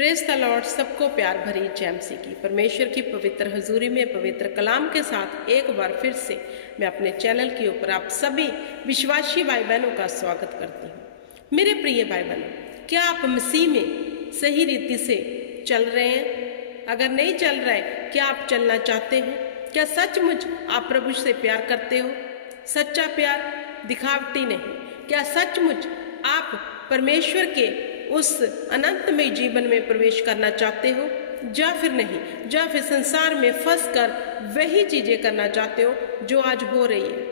Praise the Lord. सबको प्यार भरी जय मसीह की। परमेश्वर की पवित्र हजूरी में पवित्र कलाम के साथ एक बार फिर से मैं अपने चैनल के ऊपर आप सभी विश्वासी भाई बहनों का स्वागत करती हूँ। मेरे प्रिय भाई बहनों, क्या आप मसीह में सही रीति से चल रहे हैं? अगर नहीं चल रहे, क्या आप चलना चाहते हैं? क्या सचमुच आप प्रभु से प्यार करते हो? सच्चा प्यार, दिखावटी नहीं। क्या सचमुच आप परमेश्वर के उस अनंतमय जीवन में प्रवेश करना चाहते हो, या फिर नहीं, या फिर संसार में फंस कर वही चीजें करना चाहते हो जो आज हो रही है?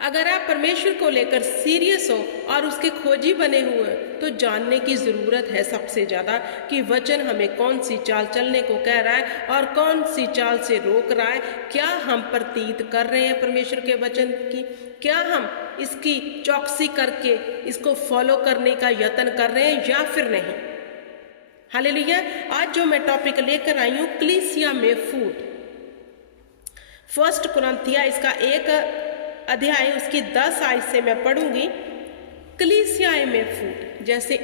अगर आप परमेश्वर को लेकर सीरियस हो और उसके खोजी बने हुए तो जानने की जरूरत है सबसे ज्यादा कि वचन हमें कौन सी चाल चलने को कह रहा है और कौन सी चाल से रोक रहा है। क्या हम प्रतीत कर रहे हैं परमेश्वर के वचन की? क्या हम इसकी चौकसी करके इसको फॉलो करने का यत्न कर रहे हैं या फिर नहीं? हालेलुया। आज जो मैं टॉपिक लेकर आई हूं, कलीसिया में फूट। 1 कुरिन्थियों इसका एक अध्याय उसकी 10 आयत से मैं पढ़ूंगी। कलीसिया में फूट, जैसे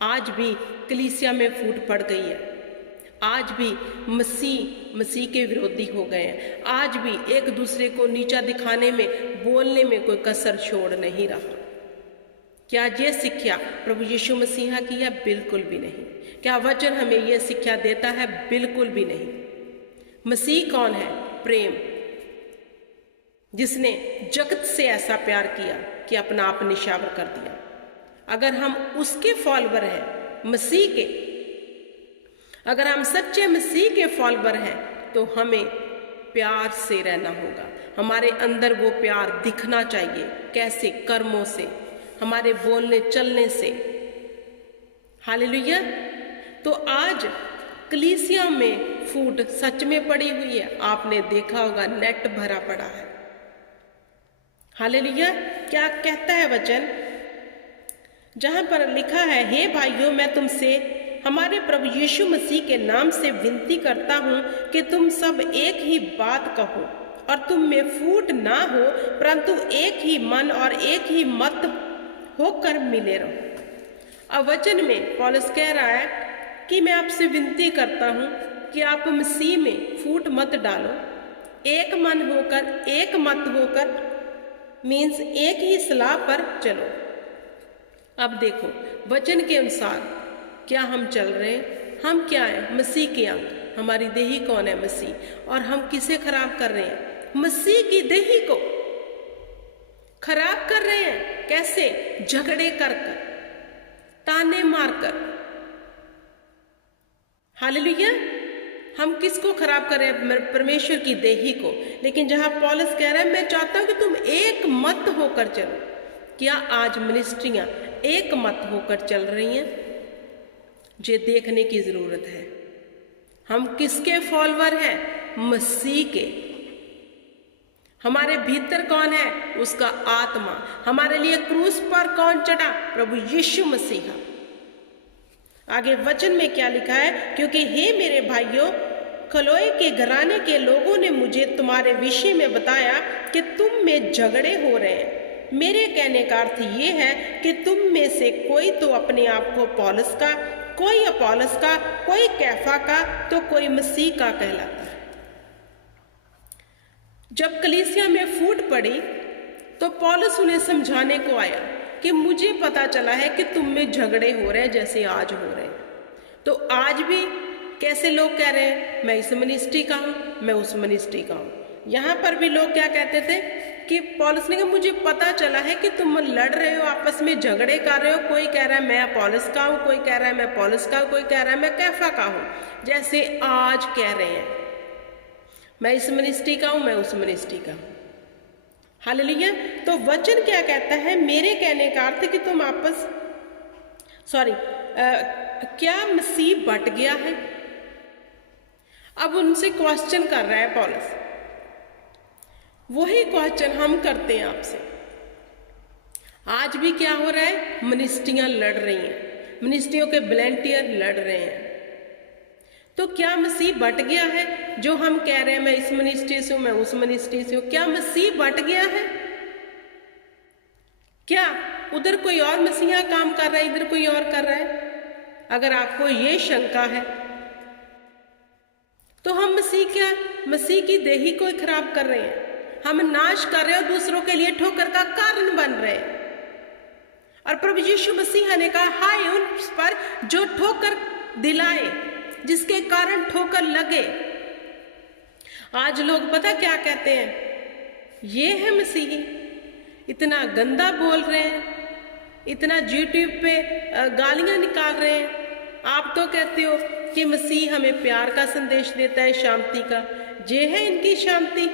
आज भी कलीसिया में फूट पड़ गई है। आज भी मसीह के विरोधी हो गए हैं। आज भी एक दूसरे को नीचा दिखाने में, बोलने में कोई कसर छोड़ नहीं रहा। क्या ये शिक्षा प्रभु यीशु मसीहा की है? बिल्कुल भी नहीं। क्या वचन हमें यह शिक्षा देता है? बिल्कुल भी नहीं। मसीह कौन है? प्रेम, जिसने जगत से ऐसा प्यार किया कि अपना आप निछावर कर दिया। अगर हम उसके फॉलोवर हैं, मसीह के, अगर हम सच्चे मसीह के फॉलोवर हैं, तो हमें प्यार से रहना होगा। हमारे अंदर वो प्यार दिखना चाहिए। कैसे? कर्मों से, हमारे बोलने चलने से। हालेलुया। तो आज कलीसिया में फूट सच में पड़ी हुई है। आपने देखा होगा, नेट भरा पड़ा है। हालेलुया। क्या कहता है वचन? जहां पर लिखा है, हे भाइयों, मैं तुमसे हमारे प्रभु यीशु मसीह के नाम से विनती करता हूं कि तुम सब एक ही बात कहो और तुम में फूट ना हो, परंतु एक ही मन और एक ही मत होकर मिले रहो। अब वचन में पौलुस कह रहा है कि मैं आपसे विनती करता हूं कि आप मसीह में फूट मत डालो। एक मन होकर, एक मत होकर मीन्स एक ही सलाह पर चलो। अब देखो, वचन के अनुसार क्या हम चल रहे हैं? हम क्या हैं? मसीह के अंग। हमारी देही कौन है? मसीह। और हम किसे खराब कर रहे हैं? मसीह की देही को खराब कर रहे हैं। कैसे? झगड़े कर कर, ताने मारकर। हालेलुया। हम किसको खराब कर रहे हैं? परमेश्वर की देही को। लेकिन जहां पौलुस कह रहा है, मैं चाहता हूं कि तुम एक मत होकर चलो। क्या आज मिनिस्ट्रियां एक मत होकर चल रही हैं? ये देखने की जरूरत है। हम किसके फॉलोवर हैं? मसीह के। हमारे भीतर कौन है? उसका आत्मा। हमारे लिए क्रूस पर कौन चढ़ा? प्रभु यीशु मसीहा। आगे वचन में क्या लिखा है? क्योंकि हे मेरे भाइयों, खलोए के घराने के लोगों ने मुझे तुम्हारे विषय में बताया कि तुम में झगड़े हो रहे हैं। मेरे कहने का अर्थ ये है कि तुम में से कोई तो अपने आप को पौलुस का, कोई अपोलोस का, कोई कैफा का, तो कोई मसीह का कहलाता है। जब कलीसिया में फूट पड़ी तो पौलुस उन्हें समझाने को आया कि मुझे पता चला है कि तुम में झगड़े हो रहे हैं जैसे आज हो रहे हैं। तो आज भी कैसे लोग कह रहे हैं, मैं इस मिनिस्ट्री का हूं, मैं उस मिनिस्ट्री का हूं। यहां पर भी लोग क्या कहते थे कि पौलुस ने कहा, मुझे पता चला है कि तुम लड़ रहे हो, आपस में झगड़े कर रहे हो। कोई कह रहा है मैं अपोलोस का हूं, कोई कह रहा है मैं पौलुस का हूं, कोई कह रहा है मैं कैफा का हूं। जैसे आज कह रहे हैं, मैं इस मिनिस्ट्री का हूं, मैं उस मिनिस्ट्री का हूं। हालेलुया। तो वचन क्या कहता है? मेरे कहने का अर्थ कि तुम क्या मसीह बट गया है? अब उनसे क्वेश्चन कर रहा है पौलुस। वही क्वेश्चन हम करते हैं आपसे। आज भी क्या हो रहा है? मिनिस्ट्रियां लड़ रही हैं, मिनिस्ट्रियों के वॉलंटियर लड़ रहे हैं। तो क्या मसीह बट गया है? जो हम कह रहे हैं मैं इस मिनिस्ट्री से हूं, मैं उस मिनिस्ट्री से हूं, क्या मसीह बट गया है? क्या उधर कोई और मसीहा काम कर रहा है, इधर कोई और कर रहा है? अगर आपको ये शंका है तो हम मसीह की देही को खराब कर रहे हैं, हम नाश कर रहे हैं और दूसरों के लिए ठोकर का कारण बन रहे हैं। और प्रभु यीशु मसीह ने कहा, हाय उस पर जो ठोकर दिलाए, जिसके कारण ठोकर लगे। आज लोग पता क्या कहते हैं, ये है मसीही, इतना गंदा बोल रहे हैं, इतना यूट्यूब पे गालियां निकाल रहे हैं। आप तो कहते हो कि मसीह हमें प्यार का संदेश देता है, शांति का। ये है इनकी शांति।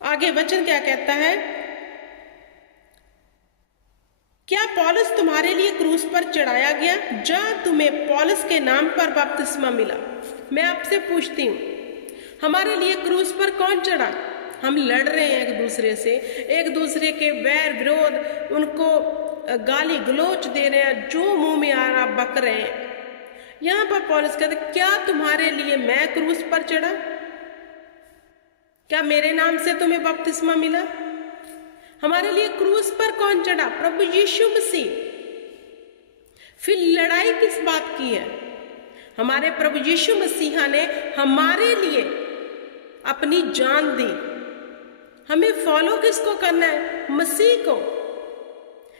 आगे वचन क्या कहता है, क्या पौलुस तुम्हारे लिए क्रूस पर चढ़ाया गया, जहां तुम्हें पौलुस के नाम पर बपतिस्मा मिला? मैं आपसे पूछती हूँ, हमारे लिए क्रूस पर कौन चढ़ा? हम लड़ रहे हैं एक दूसरे से, एक दूसरे के वैर विरोध, उनको गाली गलोच दे रहे हैं, जो मुंह में आ रहा बक रहे हैं। यहां पर पौलुस कहते, क्या तुम्हारे लिए मैं क्रूस पर चढ़ा? क्या मेरे नाम से तुम्हें बपतिस्मा मिला? हमारे लिए क्रूस पर कौन चढ़ा? प्रभु यीशु मसीह। फिर लड़ाई किस बात की है? हमारे प्रभु यीशु मसीहा ने हमारे लिए अपनी जान दी। हमें फॉलो किसको करना है? मसीह को।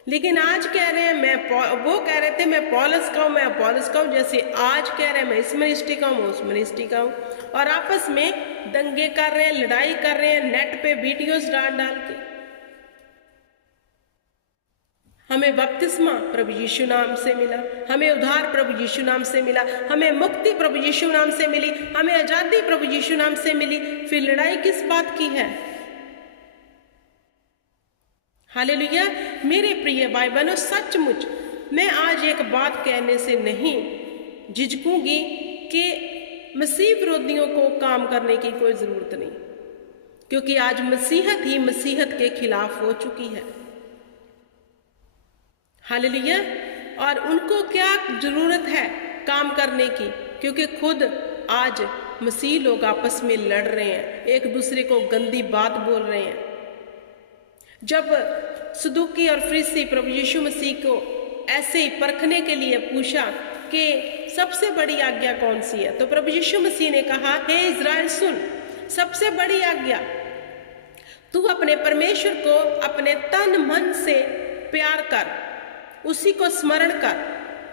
लेकिन आज कह रहे हैं वो कह रहे थे मैं पौलुस का हूं, मैं पौलुस का हूं, जैसे आज कह रहे हैं मैं इस मिनिस्ट्री का हूं, उस मिनिस्ट्री का हूं, और आपस में दंगे कर रहे हैं, लड़ाई कर रहे हैं, नेट पे वीडियोस डाल के। हमें बपतिस्मा प्रभु यीशु नाम से मिला, हमें उद्धार प्रभु यीशु नाम से मिला, हमें मुक्ति प्रभु यीशु नाम से मिली, हमें आजादी प्रभु यीशु नाम से मिली। फिर लड़ाई किस बात की है? हालेलुया। मेरे प्रिय भाई बहनों, सचमुच मैं आज एक बात कहने से नहीं झिझकूंगी कि मसीह विरोधियों को काम करने की कोई जरूरत नहीं, क्योंकि आज मसीहत ही मसीहत के खिलाफ हो चुकी है। हालेलुया। और उनको क्या जरूरत है काम करने की, क्योंकि खुद आज मसीह लोग आपस में लड़ रहे हैं, एक दूसरे को गंदी बात बोल रहे हैं। जब सदूकी और फरीसी प्रभु यीशु मसीह को ऐसे ही परखने के लिए पूछा कि सबसे बड़ी आज्ञा कौन सी है, तो प्रभु यीशु मसीह ने कहा, हे इज़राइल सुन, सबसे बड़ी आज्ञा, तू अपने परमेश्वर को अपने तन मन से प्यार कर, उसी को स्मरण कर,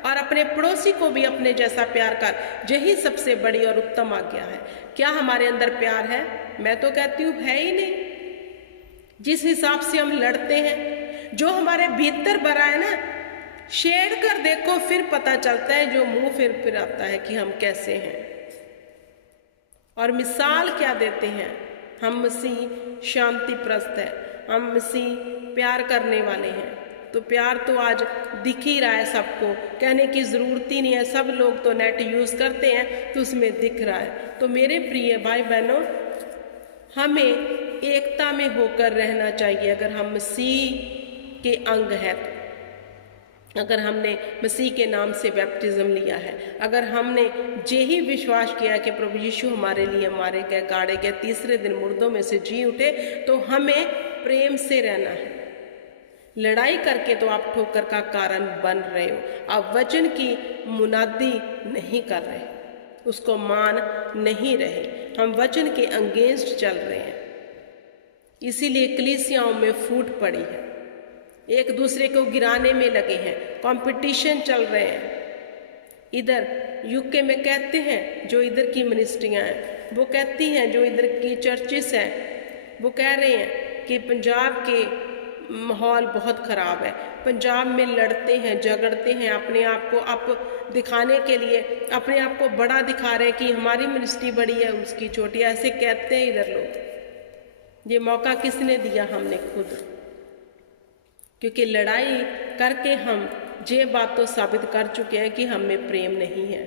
और अपने पड़ोसी को भी अपने जैसा प्यार कर। यही सबसे बड़ी और उत्तम आज्ञा है। क्या हमारे अंदर प्यार है? मैं तो कहती हूँ है ही नहीं। जिस हिसाब से हम लड़ते हैं, जो हमारे भीतर भरा है ना, शेड़ कर देखो, फिर पता चलता है, जो मुंह फिर आता है कि हम कैसे हैं। और मिसाल क्या देते हैं? हम मसीह शांति प्रस्त है, हम मसीह प्यार करने वाले हैं। तो प्यार तो आज दिख ही रहा है सबको, कहने की ज़रूरत ही नहीं है। सब लोग तो नेट यूज़ करते हैं तो उसमें दिख रहा है। तो मेरे प्रिय भाई बहनों, हमें एकता में होकर रहना चाहिए। अगर हम मसीह के अंग हैं तो, अगर हमने मसीह के नाम से बैप्टिज्म लिया है, अगर हमने यही विश्वास किया कि प्रभु यीशु हमारे लिए मारे गए, गाड़े गए, तीसरे दिन मुर्दों में से जी उठे, तो हमें प्रेम से रहना है। लड़ाई करके तो आप ठोकर का कारण बन रहे हो, आप वचन की मुनादी नहीं कर रहे, उसको मान नहीं रहे, हम वचन के अगेंस्ट चल रहे हैं। इसीलिए कलीसियाओं में फूट पड़ी है, एक दूसरे को गिराने में लगे हैं, कंपटीशन चल रहे हैं। इधर यूके में कहते हैं, जो इधर की मिनिस्ट्रियाँ हैं वो कहती हैं, जो इधर की चर्चेस हैं वो कह रहे हैं कि पंजाब के माहौल बहुत ख़राब है, पंजाब में लड़ते हैं, झगड़ते हैं, अपने आप को अप दिखाने के लिए अपने आप को बड़ा दिखा रहे हैं कि हमारी मिनिस्ट्री बड़ी है, उसकी छोटी, ऐसे कहते हैं इधर लोग। ये मौका किसने दिया? हमने खुद, क्योंकि लड़ाई करके हम ये बात तो साबित कर चुके हैं कि हम में प्रेम नहीं है।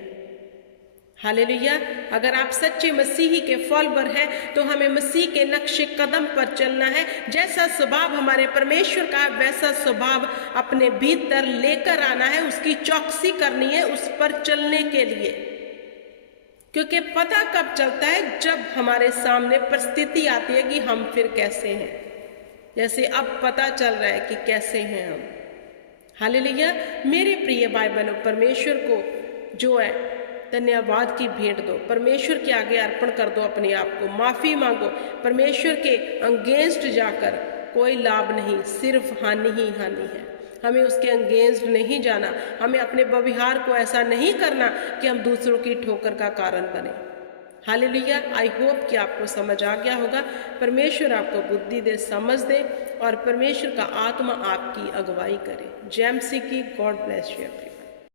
हालेलुया। अगर आप सच्चे मसीही के फॉलोअर हैं तो हमें मसीह के नक्शे कदम पर चलना है। जैसा स्वभाव हमारे परमेश्वर का है वैसा स्वभाव अपने भीतर लेकर आना है, उसकी चौकसी करनी है उस पर चलने के लिए, क्योंकि पता कब चलता है? जब हमारे सामने परिस्थिति आती है कि हम फिर कैसे हैं। जैसे अब पता चल रहा है कि कैसे हैं हम। हालेलुया। मेरे प्रिय भाई बहनों, परमेश्वर को जो है धन्यवाद की भेंट दो, परमेश्वर के आगे अर्पण कर दो अपने आप को, माफ़ी मांगो। परमेश्वर के अगेंस्ट जाकर कोई लाभ नहीं, सिर्फ हानि ही हानि है। हमें उसके अगेंस्ट नहीं जाना, हमें अपने व्यवहार को ऐसा नहीं करना कि हम दूसरों की ठोकर का कारण बने। हालेलुया। आई होप कि आपको समझ आ गया होगा। परमेश्वर आपको बुद्धि दे, समझ दे और परमेश्वर का आत्मा आपकी अगुवाई करे। जेएमसी की गॉड ब्लेस यू।